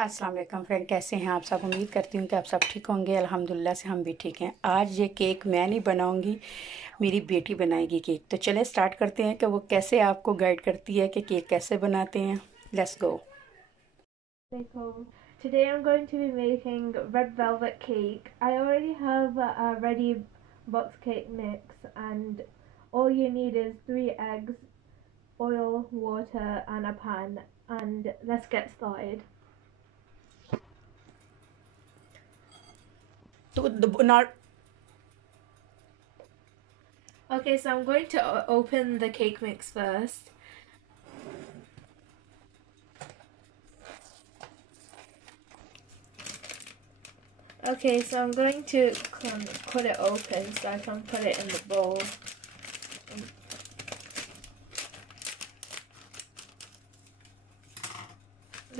अस्सलाम वालेकुम फ्रेंड, कैसे हैं आप सब। उम्मीद करती हूँ कि आप सब ठीक होंगे। अल्हम्दुलिल्लाह से हम भी ठीक हैं। आज ये केक मैं नहीं बनाऊंगी, मेरी बेटी बनाएगी केक। तो चले स्टार्ट करते हैं कि वो कैसे आपको गाइड करती है कि केक कैसे बनाते हैं। Let's go. Today I'm going to be making red velvet cake. I already have a ready box cake mix, and all you need is 3 eggs, oil, water and a pan, and let's get started. तो not Okay, so I'm going to open the cake mix first. Okay, so I'm going to cut it open so I can put it in the bowl.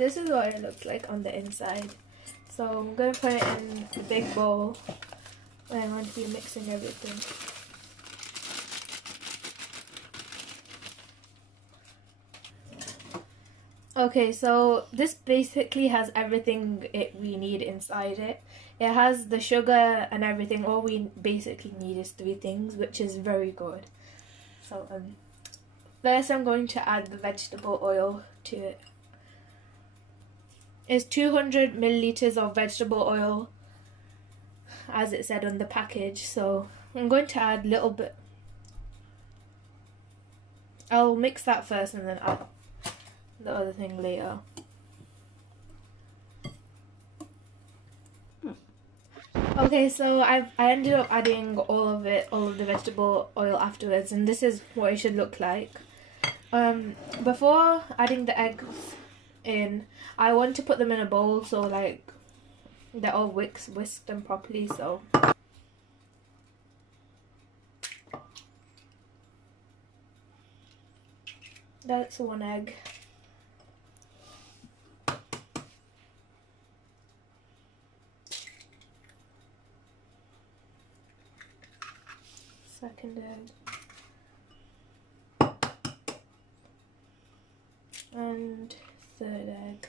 This is what it looks like on the inside. So I'm going to put it in the big bowl where I'm going to be mixing everything. Okay, so this basically has everything we need inside it. It has the sugar and everything. All we basically need is 3 things, which is very good. So first I'm going to add the vegetable oil to it. It's 200 milliliters of vegetable oil, as it said on the package. So I'm going to add a little bit. I'll mix that first and then add the other thing later. Okay, so I ended up adding all of the vegetable oil afterwards, and this is what it should look like. Before adding the eggs in, I want to put them in a bowl so like they're all whisked them properly. So that's 1 egg. Second egg. And third egg.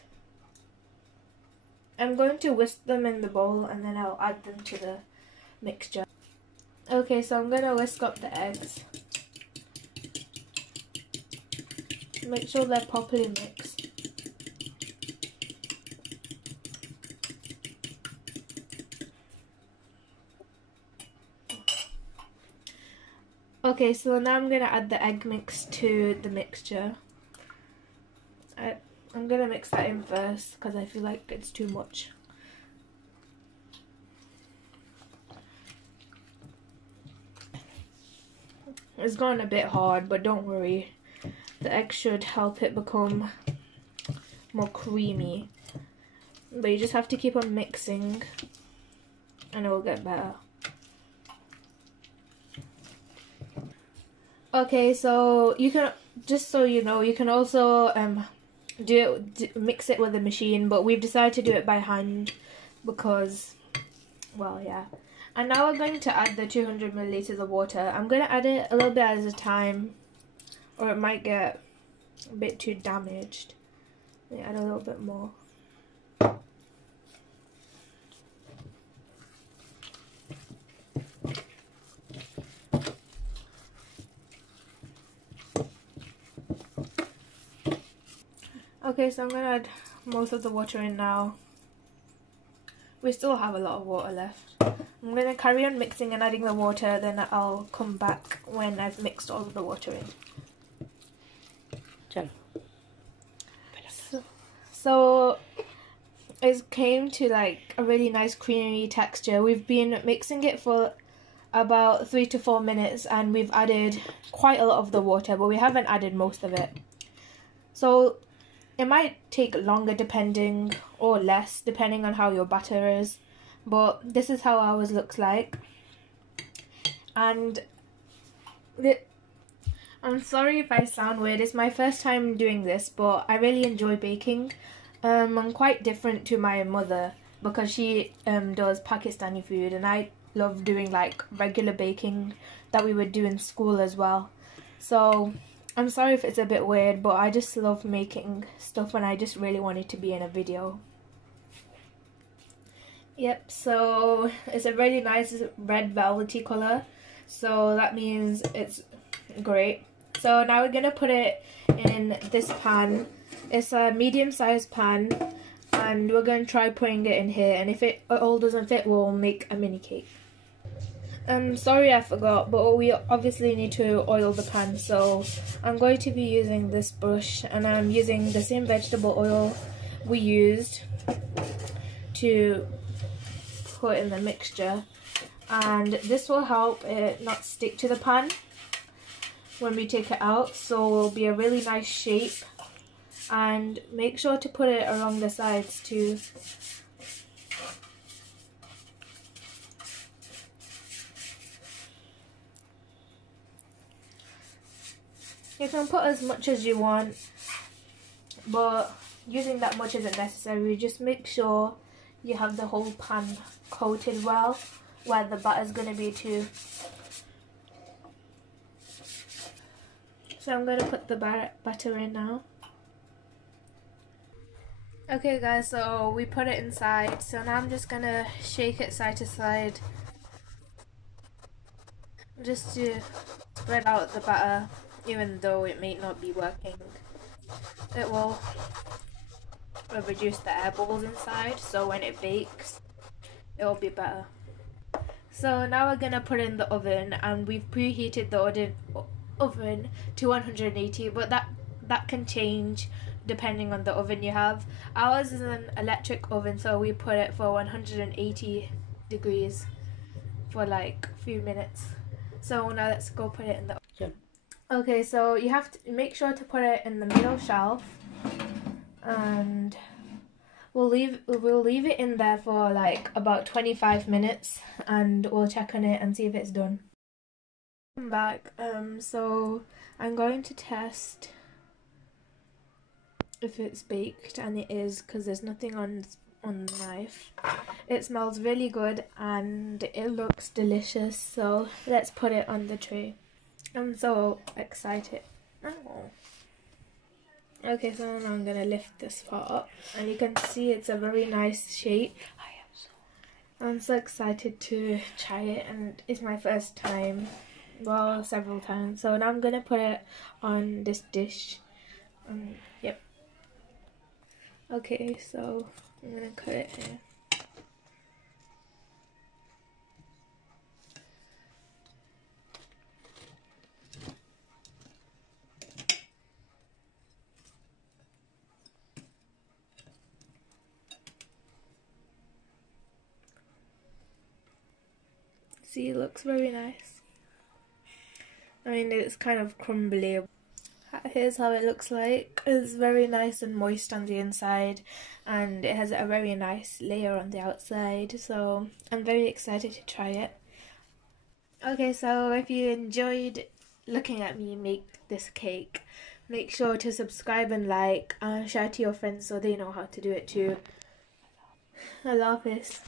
I'm going to whisk them in the bowl and then I'll add them to the mixture. Okay, so I'm going to whisk up the eggs. Make sure they're properly mixed. Okay, so now I'm going to add the egg mix to the mixture. I'm going to mix that in first because I feel like it's too much. It's gone a bit hard, but don't worry. The egg should help it become more creamy. But you just have to keep on mixing and it will get better. Okay, so you can, just so you know, you can also mix it with a machine, but we've decided to do it by hand because, well, yeah. And now we're going to add the 200 milliliters of water. I'm going to add it a little bit at a time, or it might get a bit too damaged. Let me add a little bit more. Okay, so I'm going to add most of the water in now. We still have a lot of water left. I'm going to carry on mixing and adding the water, then I'll come back when I've mixed all of the water in. So it came to like a really nice creamy texture. We've been mixing it for about 3 to 4 minutes and we've added quite a lot of the water, but we haven't added most of it. So it might take longer depending, or less depending on how your batter is, but this is how ours looks like. And I'm sorry if I sound weird, it's my first time doing this, but I really enjoy baking. I'm quite different to my mother because she does Pakistani food, and I love doing like regular baking that we would do in school as well. So I'm sorry if it's a bit weird, but I just love making stuff and I just really wanted to be in a video. Yep, so it's a really nice red velvety colour, so that means it's great. So now we're gonna put it in this pan. It's a medium-sized pan, and we're gonna try putting it in here, and if it all doesn't fit, we'll make a mini cake. Sorry I forgot, but we obviously need to oil the pan, so I'm going to be using this brush, and I'm using the same vegetable oil we used to put in the mixture, and this will help it not stick to the pan when we take it out, so it will be a really nice shape. And make sure to put it along the sides too. You can put as much as you want, but using that much isn't necessary. Just make sure you have the whole pan coated well where the batter's going to be too. So I'm going to put the batter in now. Okay guys, so we put it inside, so now I'm just going to shake it side to side just to spread out the batter. Even though it may not be working, it will reduce the air bubbles inside, so when it bakes it will be better. So now we're gonna put it in the oven, and we've preheated the oven to 180, but that can change depending on the oven you have. Ours is an electric oven, so we put it for 180 degrees for like a few minutes. So now let's go put it in the oven. Okay, so you have to make sure to put it in the middle shelf, and we'll leave it in there for like about 25 minutes, and we'll check on it and see if it's done. I'm back. So I'm going to test if it's baked, and it is, because there's nothing on the knife. It smells really good and it looks delicious, so let's put it on the tray. I'm so excited. Oh. Okay, so now I'm gonna lift this part up, and you can see it's a very nice shape. I'm so excited to try it, and it's my first time, well, several times. So now I'm gonna put it on this dish. Yep. Okay, so I'm gonna cut it here. See, it looks very nice. I mean, it's kind of crumbly. Here's how it looks like. It's very nice and moist on the inside, and it has a very nice layer on the outside, so I'm very excited to try it. Okay, so if you enjoyed looking at me make this cake, make sure to subscribe and like, and share to your friends so they know how to do it too. I love this.